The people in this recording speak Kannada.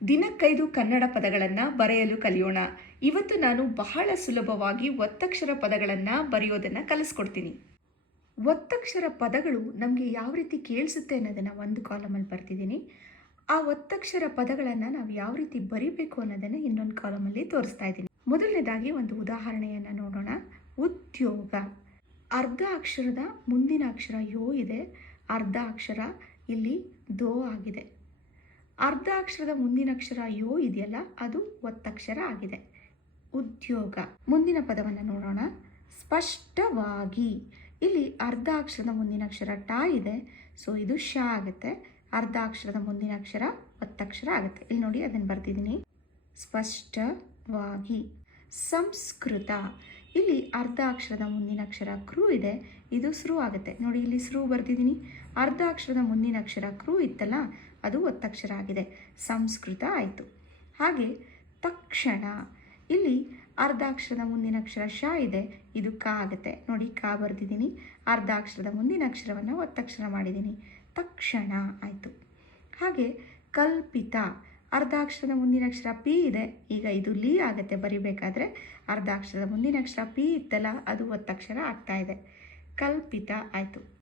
ದಿನಕ್ಕೈದು ಕನ್ನಡ ಪದಗಳನ್ನು ಬರೆಯಲು ಕಲಿಯೋಣ. ಇವತ್ತು ನಾನು ಬಹಳ ಸುಲಭವಾಗಿ ಒತ್ತಕ್ಷರ ಪದಗಳನ್ನು ಬರೆಯೋದನ್ನು ಕಲಿಸ್ಕೊಡ್ತೀನಿ. ಒತ್ತಕ್ಷರ ಪದಗಳು ನಮಗೆ ಯಾವ ರೀತಿ ಕೇಳಿಸುತ್ತೆ ಅನ್ನೋದನ್ನು ಒಂದು ಕಾಲಮಲ್ಲಿ ಬರ್ತಿದ್ದೀನಿ. ಆ ಒತ್ತಕ್ಷರ ಪದಗಳನ್ನು ನಾವು ಯಾವ ರೀತಿ ಬರಿಬೇಕು ಅನ್ನೋದನ್ನು ಇನ್ನೊಂದು ಕಾಲಮಲ್ಲಿ ತೋರಿಸ್ತಾ ಇದ್ದೀನಿ. ಮೊದಲನೇದಾಗಿ ಒಂದು ಉದಾಹರಣೆಯನ್ನು ನೋಡೋಣ. ಉದ್ಯೋಗ. ಅರ್ಧ ಅಕ್ಷರದ ಮುಂದಿನ ಅಕ್ಷರ ಯೋ ಇದೆ, ಅರ್ಧ ಅಕ್ಷರ ಇಲ್ಲಿ ದೋ ಆಗಿದೆ. ಅರ್ಧ ಅಕ್ಷರದ ಮುಂದಿನ ಅಕ್ಷರ ಯೋ ಇದೆಯಲ್ಲ, ಅದು ಒತ್ತಕ್ಷರ ಆಗಿದೆ. ಉದ್ಯೋಗ. ಮುಂದಿನ ಪದವನ್ನು ನೋಡೋಣ. ಸ್ಪಷ್ಟವಾಗಿ. ಇಲ್ಲಿ ಅರ್ಧ ಅಕ್ಷರದ ಮುಂದಿನ ಅಕ್ಷರ ಟ ಇದೆ, ಸೊ ಇದು ಶ ಆಗುತ್ತೆ. ಅರ್ಧ ಅಕ್ಷರದ ಮುಂದಿನ ಅಕ್ಷರ ಒತ್ತಕ್ಷರ ಆಗುತ್ತೆ. ಇಲ್ಲಿ ನೋಡಿ, ಅದನ್ನು ಬರ್ತಿದ್ದೀನಿ. ಸ್ಪಷ್ಟವಾಗಿ. ಸಂಸ್ಕೃತ. ಇಲ್ಲಿ ಅರ್ಧ ಅಕ್ಷರದ ಮುಂದಿನ ಅಕ್ಷರ ಕೃ ಇದೆ, ಇದು ಸೃ ಆಗುತ್ತೆ. ನೋಡಿ, ಇಲ್ಲಿ ಸೃ ಬರ್ತಿದ್ದೀನಿ. ಅರ್ಧ ಅಕ್ಷರದ ಮುಂದಿನ ಅಕ್ಷರ ಕೃ ಇತ್ತಲ್ಲ, ಅದು ಒತ್ತಕ್ಷರ ಆಗಿದೆ. ಸಂಸ್ಕೃತ ಆಯಿತು. ಹಾಗೆ ತಕ್ಷಣ. ಇಲ್ಲಿ ಅರ್ಧ ಅಕ್ಷರದ ಮುಂದಿನ ಅಕ್ಷರ ಶ ಇದೆ, ಇದು ಕ ಆಗುತ್ತೆ. ನೋಡಿ, ಕ ಬರ್ತಿದ್ದೀನಿ. ಅರ್ಧ ಅಕ್ಷರದ ಮುಂದಿನ ಅಕ್ಷರವನ್ನು ಒತ್ತಕ್ಷರ ಮಾಡಿದ್ದೀನಿ. ತಕ್ಷಣ ಆಯಿತು. ಹಾಗೆ ಕಲ್ಪಿತ. ಅರ್ಧ ಅಕ್ಷರದ ಮುಂದಿನ ಅಕ್ಷರ ಪಿ ಇದೆ, ಈಗ ಇದು ಲಿ ಆಗುತ್ತೆ ಬರಿಬೇಕಾದ್ರೆ. ಅರ್ಧ ಅಕ್ಷರದ ಮುಂದಿನ ಅಕ್ಷರ ಪಿ ಇತ್ತಲ್ಲ, ಅದು ಒತ್ತಕ್ಷರ ಆಗ್ತಾ ಇದೆ. ಕಲ್ಪಿತ ಆಯಿತು.